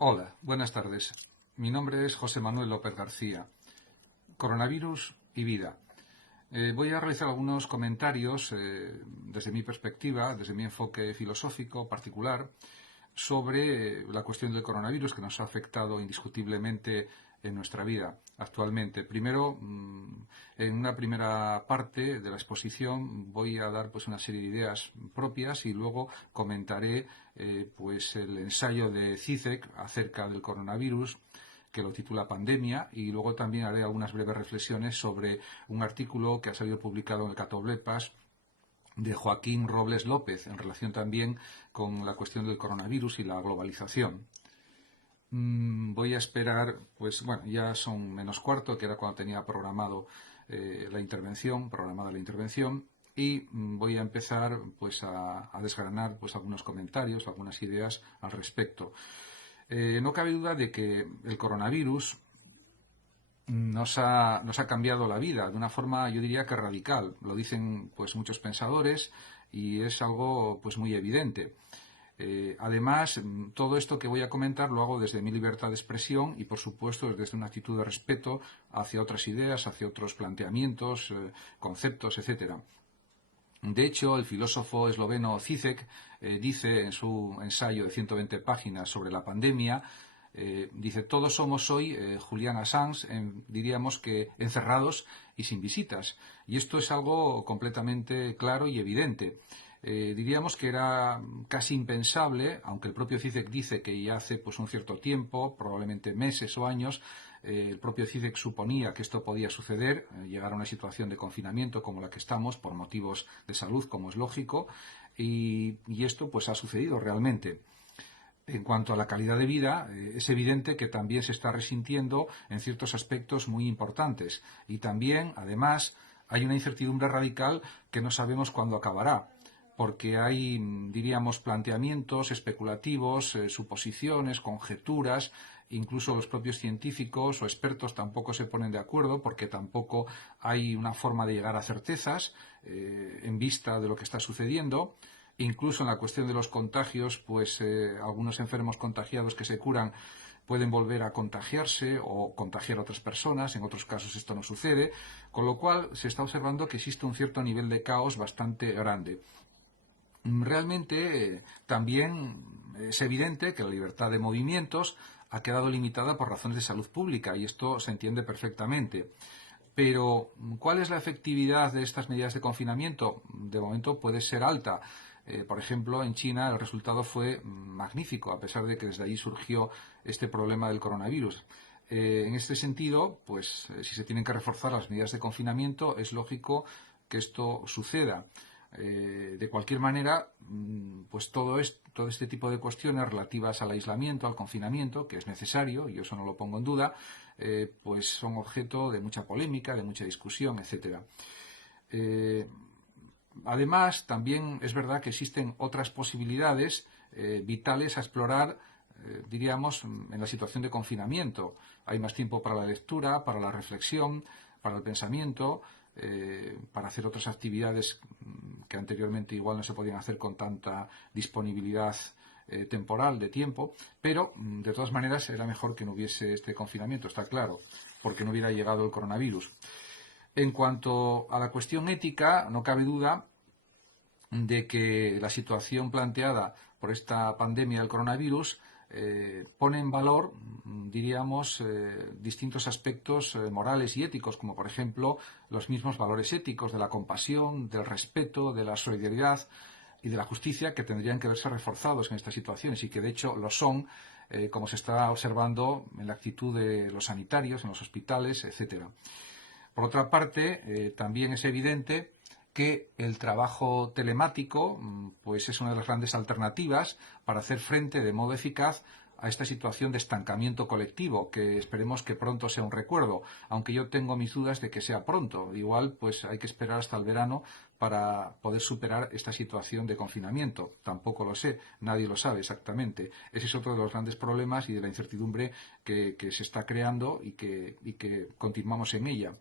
Hola, buenas tardes. Mi nombre es José Manuel López García. Coronavirus y vida. Voy a realizar algunos comentarios desde mi perspectiva, desde mi enfoque filosófico particular, sobre la cuestión del coronavirus que nos ha afectado indiscutiblemente en nuestra vida actualmente. Primero, en una primera parte de la exposición voy a dar pues una serie de ideas propias y luego comentaré pues el ensayo de Zizek acerca del coronavirus, que lo titula Pandemia, y luego también haré algunas breves reflexiones sobre un artículo que ha salido publicado en el Catoblepas de Joaquín Robles López, en relación también con la cuestión del coronavirus y la globalización. Voy a esperar, pues bueno, ya son menos cuarto, que era cuando tenía programada la intervención, y voy a empezar pues a desgranar pues algunos comentarios, algunas ideas al respecto. No cabe duda de que el coronavirus nos ha cambiado la vida de una forma, yo diría que radical. Lo dicen pues muchos pensadores y es algo pues muy evidente. Además, todo esto que voy a comentar lo hago desde mi libertad de expresión y, por supuesto, desde una actitud de respeto hacia otras ideas, hacia otros planteamientos, conceptos, etcétera. De hecho, el filósofo esloveno Zizek dice en su ensayo de 120 páginas sobre la pandemia, dice: todos somos hoy Julian Assange, diríamos que encerrados y sin visitas. Y esto es algo completamente claro y evidente. Diríamos que era casi impensable, aunque el propio Zizek dice que ya hace pues un cierto tiempo, probablemente meses o años, el propio Zizek suponía que esto podía suceder, llegar a una situación de confinamiento como la que estamos, por motivos de salud, como es lógico, y esto pues ha sucedido realmente. En cuanto a la calidad de vida, es evidente que también se está resintiendo en ciertos aspectos muy importantes. Y también, además, hay una incertidumbre radical que no sabemos cuándo acabará, porque hay, diríamos, planteamientos especulativos, suposiciones, conjeturas. Incluso los propios científicos o expertos tampoco se ponen de acuerdo, porque tampoco hay una forma de llegar a certezas en vista de lo que está sucediendo. Incluso en la cuestión de los contagios, pues algunos enfermos contagiados que se curan pueden volver a contagiarse o contagiar a otras personas. En otros casos esto no sucede, con lo cual se está observando que existe un cierto nivel de caos bastante grande. Realmente también es evidente que la libertad de movimientos ha quedado limitada por razones de salud pública, y esto se entiende perfectamente. Pero, ¿cuál es la efectividad de estas medidas de confinamiento? De momento puede ser alta. Por ejemplo, en China el resultado fue magnífico, a pesar de que desde allí surgió este problema del coronavirus. En este sentido, pues si se tienen que reforzar las medidas de confinamiento, es lógico que esto suceda. De cualquier manera, pues todo este tipo de cuestiones relativas al aislamiento, al confinamiento, que es necesario, y eso no lo pongo en duda, pues son objeto de mucha polémica, de mucha discusión, etcétera. Además, también es verdad que existen otras posibilidades vitales a explorar, diríamos, en la situación de confinamiento. Hay más tiempo para la lectura, para la reflexión, para el pensamiento, para hacer otras actividades que anteriormente igual no se podían hacer con tanta disponibilidad temporal de tiempo, pero de todas maneras era mejor que no hubiese este confinamiento, está claro, porque no hubiera llegado el coronavirus. En cuanto a la cuestión ética, no cabe duda de que la situación planteada por esta pandemia del coronavirus pone en valor, diríamos, distintos aspectos morales y éticos, como por ejemplo los mismos valores éticos de la compasión, del respeto, de la solidaridad y de la justicia, que tendrían que verse reforzados en estas situaciones y que de hecho lo son, como se está observando en la actitud de los sanitarios, en los hospitales, etcétera. Por otra parte, también es evidente que el trabajo telemático pues es una de las grandes alternativas para hacer frente de modo eficaz a esta situación de estancamiento colectivo, que esperemos que pronto sea un recuerdo, aunque yo tengo mis dudas de que sea pronto. Igual pues hay que esperar hasta el verano para poder superar esta situación de confinamiento. Tampoco lo sé, nadie lo sabe exactamente. Ese es otro de los grandes problemas y de la incertidumbre que se está creando y que continuamos en ella.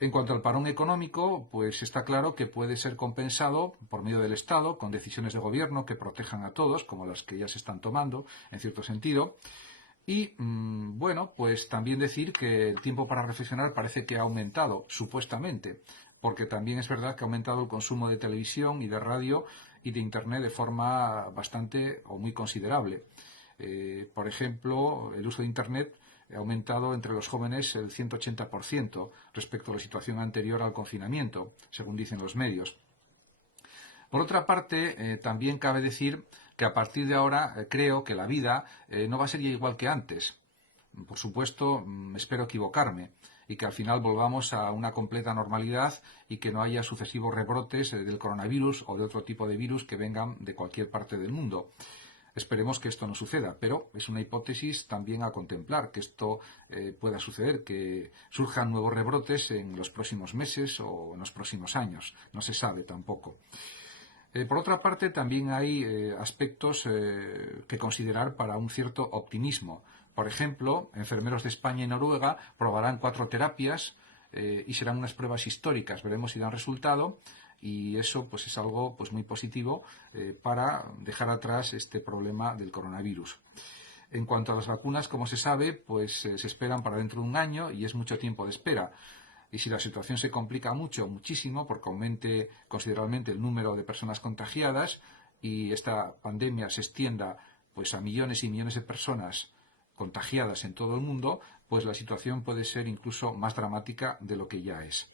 En cuanto al parón económico, pues está claro que puede ser compensado por medio del Estado, con decisiones de gobierno que protejan a todos, como las que ya se están tomando, en cierto sentido. Y bueno, pues también decir que el tiempo para reflexionar parece que ha aumentado, supuestamente, porque también es verdad que ha aumentado el consumo de televisión y de radio y de Internet de forma bastante o muy considerable. Por ejemplo, el uso de Internet ha aumentado entre los jóvenes el 180% respecto a la situación anterior al confinamiento, según dicen los medios. Por otra parte, también cabe decir que a partir de ahora creo que la vida no va a ser ya igual que antes. Por supuesto, espero equivocarme y que al final volvamos a una completa normalidad y que no haya sucesivos rebrotes del coronavirus o de otro tipo de virus que vengan de cualquier parte del mundo. Esperemos que esto no suceda, pero es una hipótesis también a contemplar, que esto pueda suceder, que surjan nuevos rebrotes en los próximos meses o en los próximos años. No se sabe tampoco. Por otra parte, también hay aspectos que considerar para un cierto optimismo. Por ejemplo, enfermeros de España y Noruega probarán 4 terapias y serán unas pruebas históricas. Veremos si dan resultado y eso pues es algo pues muy positivo para dejar atrás este problema del coronavirus. En cuanto a las vacunas, como se sabe, pues se esperan para dentro de un año y es mucho tiempo de espera. Y si la situación se complica muchísimo, porque aumente considerablemente el número de personas contagiadas y esta pandemia se extienda pues a millones y millones de personas contagiadas en todo el mundo, pues la situación puede ser incluso más dramática de lo que ya es.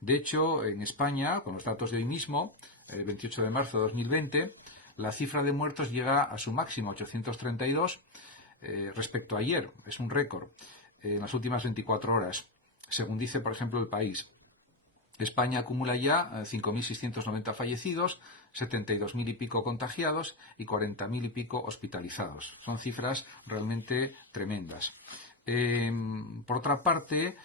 De hecho, en España, con los datos de hoy mismo, el 28 de marzo de 2020, la cifra de muertos llega a su máximo, 832, respecto a ayer. Es un récord en las últimas 24 horas. Según dice, por ejemplo, El País. España acumula ya 5.690 fallecidos, 72.000 y pico contagiados y 40.000 y pico hospitalizados. Son cifras realmente tremendas. Por otra parte,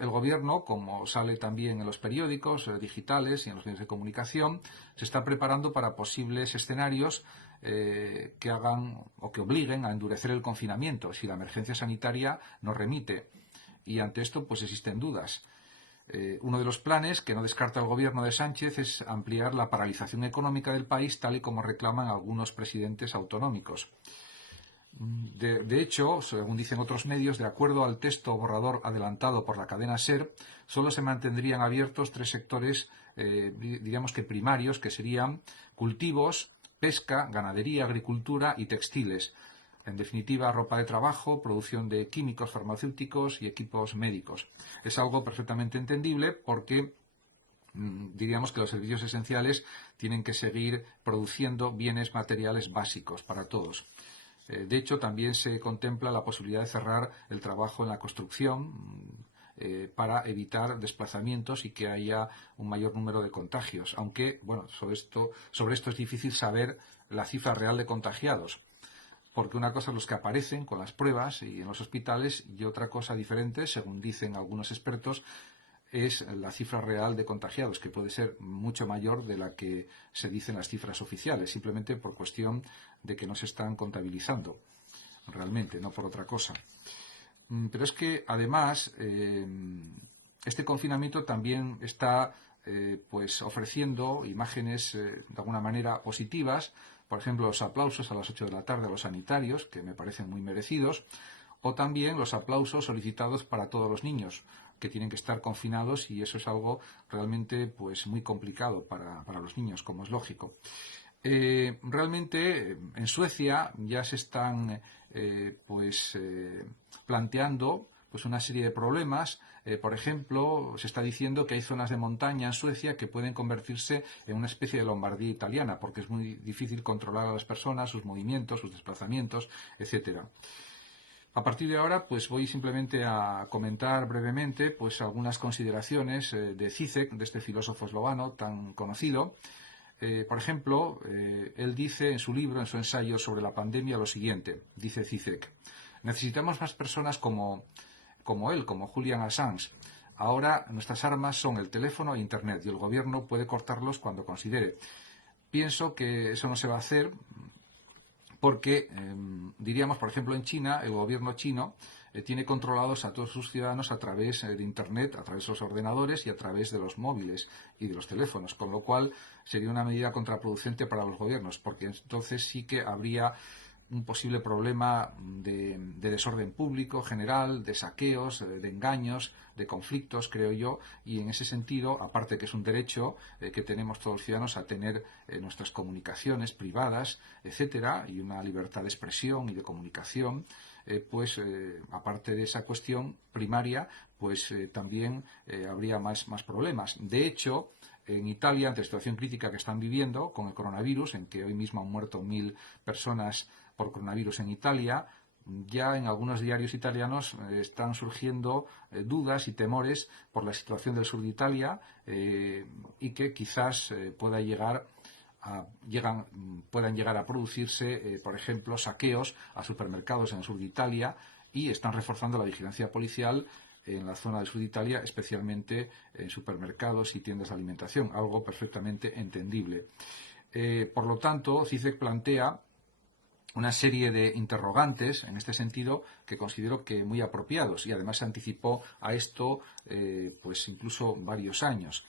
el Gobierno, como sale también en los periódicos digitales y en los medios de comunicación, se está preparando para posibles escenarios que hagan o que obliguen a endurecer el confinamiento si la emergencia sanitaria nos remite. Y ante esto pues existen dudas. Uno de los planes que no descarta el gobierno de Sánchez es ampliar la paralización económica del país tal y como reclaman algunos presidentes autonómicos. De hecho, según dicen otros medios, de acuerdo al texto borrador adelantado por la cadena SER, solo se mantendrían abiertos 3 sectores, diríamos que primarios, que serían cultivos, pesca, ganadería, agricultura y textiles. En definitiva, ropa de trabajo, producción de químicos farmacéuticos y equipos médicos. Es algo perfectamente entendible porque diríamos que los servicios esenciales tienen que seguir produciendo bienes materiales básicos para todos. De hecho, también se contempla la posibilidad de cerrar el trabajo en la construcción para evitar desplazamientos y que haya un mayor número de contagios. Aunque, bueno, sobre esto es difícil saber la cifra real de contagiados. Porque una cosa es los que aparecen con las pruebas y en los hospitales y otra cosa diferente, según dicen algunos expertos, es la cifra real de contagiados, que puede ser mucho mayor de la que se dicen las cifras oficiales, simplemente por cuestión de que no se están contabilizando realmente, no por otra cosa. Pero es que además este confinamiento también está pues ofreciendo imágenes de alguna manera positivas. Por ejemplo, los aplausos a las 8 de la tarde a los sanitarios, que me parecen muy merecidos, o también los aplausos solicitados para todos los niños, que tienen que estar confinados y eso es algo realmente pues muy complicado para los niños, como es lógico. Realmente en Suecia ya se están planteando pues una serie de problemas. Por ejemplo, se está diciendo que hay zonas de montaña en Suecia que pueden convertirse en una especie de Lombardía italiana, porque es muy difícil controlar a las personas, sus movimientos, sus desplazamientos, etcétera. A partir de ahora, pues voy simplemente a comentar brevemente pues algunas consideraciones de Zizek, de este filósofo esloveno tan conocido. Por ejemplo, él dice en su libro, en su ensayo sobre la pandemia, lo siguiente, dice Zizek: necesitamos más personas como él, como Julian Assange. Ahora nuestras armas son el teléfono e Internet y el gobierno puede cortarlos cuando considere. Pienso que eso no se va a hacer porque, diríamos, por ejemplo, en China, el gobierno chino tiene controlados a todos sus ciudadanos a través de Internet, a través de los ordenadores y a través de los móviles y de los teléfonos, con lo cual sería una medida contraproducente para los gobiernos, porque entonces sí que habría un posible problema de desorden público general, de saqueos, de engaños, de conflictos, creo yo, y en ese sentido, aparte que es un derecho que tenemos todos los ciudadanos a tener nuestras comunicaciones privadas, etcétera, y una libertad de expresión y de comunicación, aparte de esa cuestión primaria, también habría más problemas. De hecho, en Italia, ante la situación crítica que están viviendo con el coronavirus, en que hoy mismo han muerto 1000 personas por coronavirus en Italia, ya en algunos diarios italianos están surgiendo dudas y temores por la situación del sur de Italia y que quizás puedan llegar a producirse, por ejemplo, saqueos a supermercados en el sur de Italia, y están reforzando la vigilancia policial en la zona del sur de Italia, especialmente en supermercados y tiendas de alimentación, algo perfectamente entendible. Por lo tanto, CICEC plantea una serie de interrogantes en este sentido que considero que muy apropiados, y además se anticipó a esto incluso varios años.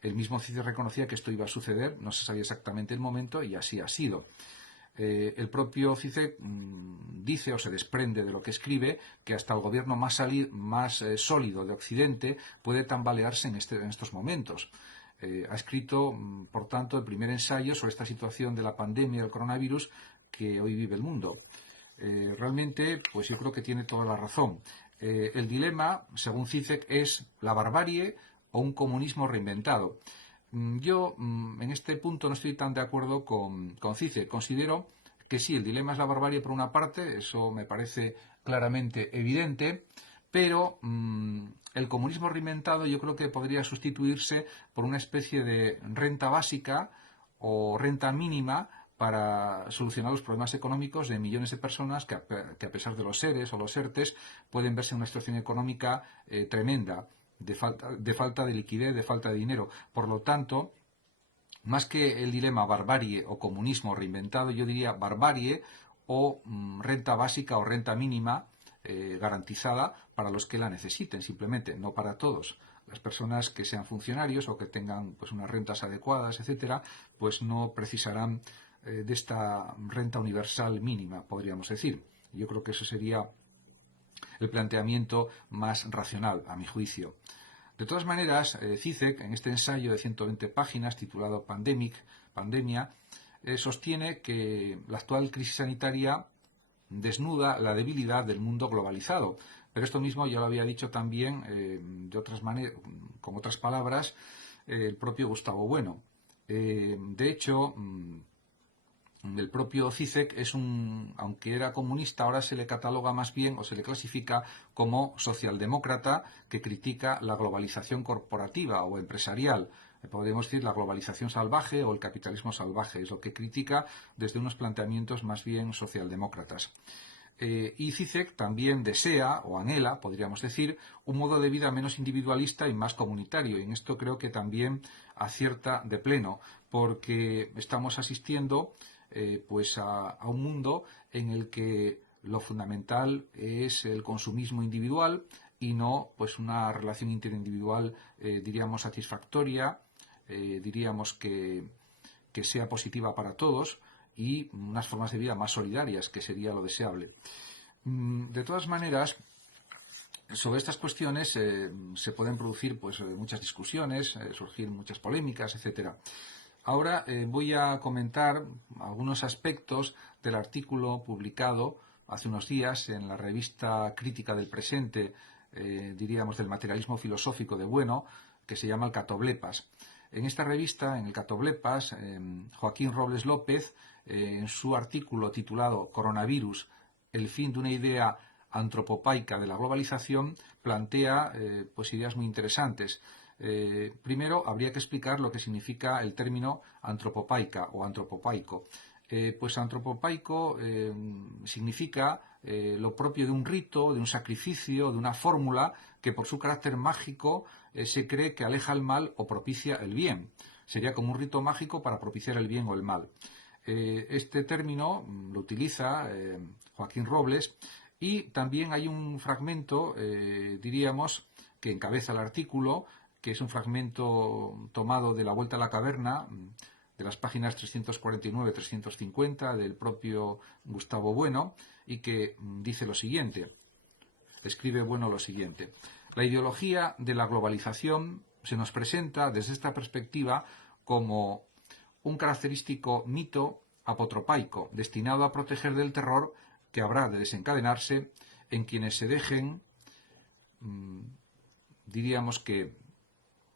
El mismo CICEC reconocía que esto iba a suceder, no se sabía exactamente el momento y así ha sido. El propio CICEC dice o se desprende de lo que escribe que hasta el gobierno más sólido de Occidente puede tambalearse en estos momentos. Ha escrito, por tanto, el primer ensayo sobre esta situación de la pandemia del coronavirus que hoy vive el mundo. Realmente, yo creo que tiene toda la razón. El dilema, según CICEC, es la barbarie o un comunismo reinventado. Yo en este punto no estoy tan de acuerdo con CICEC. Considero que sí, el dilema es la barbarie por una parte, eso me parece claramente evidente, pero el comunismo reinventado yo creo que podría sustituirse por una especie de renta básica o renta mínima para solucionar los problemas económicos de millones de personas que a pesar de los ERES o los ERTES pueden verse en una situación económica tremenda, de falta de liquidez, de falta de dinero. Por lo tanto, más que el dilema barbarie o comunismo reinventado, yo diría barbarie o renta básica o renta mínima garantizada para los que la necesiten, simplemente, no para todos. Las personas que sean funcionarios o que tengan unas rentas adecuadas, etcétera, no precisarán de esta renta universal mínima, podríamos decir. Yo creo que eso sería el planteamiento más racional, a mi juicio. De todas maneras, CICEC, en este ensayo de 120 páginas titulado Pandemia, sostiene que la actual crisis sanitaria desnuda la debilidad del mundo globalizado. Pero esto mismo ya lo había dicho también, con otras palabras, el propio Gustavo Bueno. De hecho, el propio CICEC aunque era comunista, ahora se le cataloga más bien o se le clasifica como socialdemócrata que critica la globalización corporativa o empresarial. Podríamos decir la globalización salvaje o el capitalismo salvaje, es lo que critica desde unos planteamientos más bien socialdemócratas. Y CICEC también desea o anhela, podríamos decir, un modo de vida menos individualista y más comunitario. Y en esto creo que también acierta de pleno, porque estamos asistiendo a un mundo en el que lo fundamental es el consumismo individual y no una relación interindividual, diríamos, satisfactoria, diríamos que sea positiva para todos, y unas formas de vida más solidarias, que sería lo deseable. De todas maneras, sobre estas cuestiones se pueden producir muchas discusiones, surgir muchas polémicas, etcétera. Ahora voy a comentar algunos aspectos del artículo publicado hace unos días en la revista Crítica del Presente, diríamos del materialismo filosófico de Bueno, que se llama el Catoblepas. En esta revista, en el Catoblepas, Joaquín Robles López, en su artículo titulado Coronavirus, el fin de una idea antropopaica de la globalización, plantea ideas muy interesantes. Primero, habría que explicar lo que significa el término antropopaica o antropopaico. Antropopaico significa lo propio de un rito, de un sacrificio, de una fórmula que por su carácter mágico se cree que aleja el mal o propicia el bien. Sería como un rito mágico para propiciar el bien o el mal. Este término lo utiliza Joaquín Robles, y también hay un fragmento, diríamos, que encabeza el artículo, que es un fragmento tomado de La Vuelta a la Caverna, de las páginas 349-350 del propio Gustavo Bueno, y que dice lo siguiente, escribe Bueno lo siguiente: la ideología de la globalización se nos presenta desde esta perspectiva como un característico mito apotropaico destinado a proteger del terror que habrá de desencadenarse en quienes se dejen, diríamos que,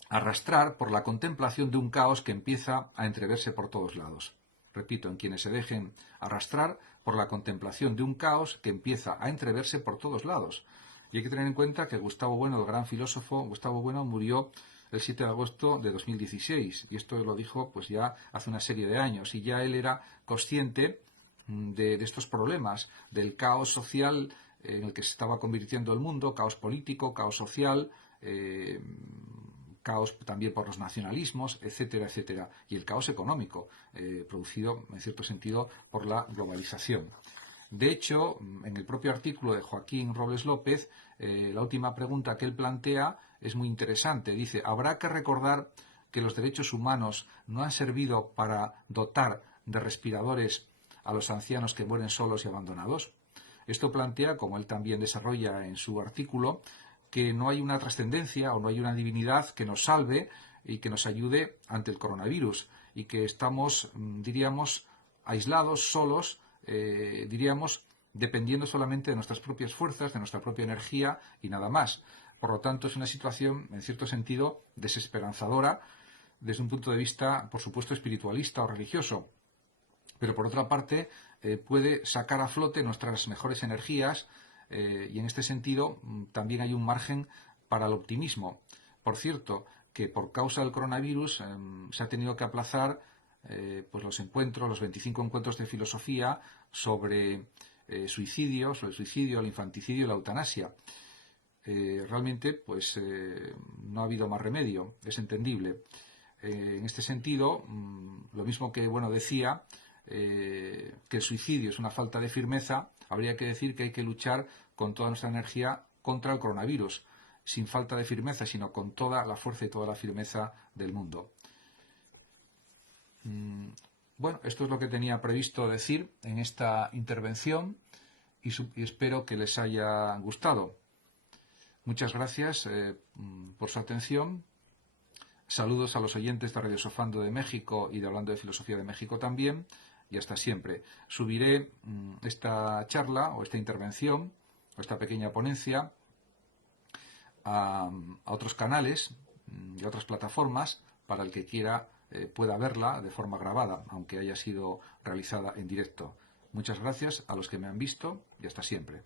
arrastrar por la contemplación de un caos que empieza a entreverse por todos lados. Repito, en quienes se dejen arrastrar por la contemplación de un caos que empieza a entreverse por todos lados. Y hay que tener en cuenta que Gustavo Bueno, el gran filósofo Gustavo Bueno, murió el 7 de agosto de 2016, y esto lo dijo pues ya hace una serie de años, y ya él era consciente de estos problemas, del caos social en el que se estaba convirtiendo el mundo, caos político, caos social, caos también por los nacionalismos, etcétera, etcétera, y el caos económico, producido en cierto sentido por la globalización. De hecho, en el propio artículo de Joaquín Robles López, la última pregunta que él plantea es muy interesante. Dice: habrá que recordar que los derechos humanos no han servido para dotar de respiradores a los ancianos que mueren solos y abandonados. Esto plantea, como él también desarrolla en su artículo, que no hay una trascendencia o no hay una divinidad que nos salve y que nos ayude ante el coronavirus, y que estamos, diríamos, aislados, solos, diríamos, dependiendo solamente de nuestras propias fuerzas, de nuestra propia energía y nada más. Por lo tanto, es una situación, en cierto sentido, desesperanzadora desde un punto de vista, por supuesto, espiritualista o religioso. Pero, por otra parte, puede sacar a flote nuestras mejores energías, y en este sentido también hay un margen para el optimismo. Por cierto, que por causa del coronavirus se ha tenido que aplazar pues los encuentros, los 25 encuentros de filosofía sobre suicidio, el infanticidio y la eutanasia. Realmente pues no ha habido más remedio, es entendible. En este sentido, lo mismo que Bueno decía, que el suicidio es una falta de firmeza, habría que decir que hay que luchar con toda nuestra energía contra el coronavirus, sin falta de firmeza, sino con toda la fuerza y toda la firmeza del mundo. Bueno, esto es lo que tenía previsto decir en esta intervención, y espero que les haya gustado. Muchas gracias por su atención. Saludos a los oyentes de Radio Sofando de México y de Hablando de Filosofía de México también, y hasta siempre. Subiré esta charla o esta intervención o esta pequeña ponencia a otros canales y a otras plataformas para el que quiera pueda verla de forma grabada, aunque haya sido realizada en directo. Muchas gracias a los que me han visto y hasta siempre.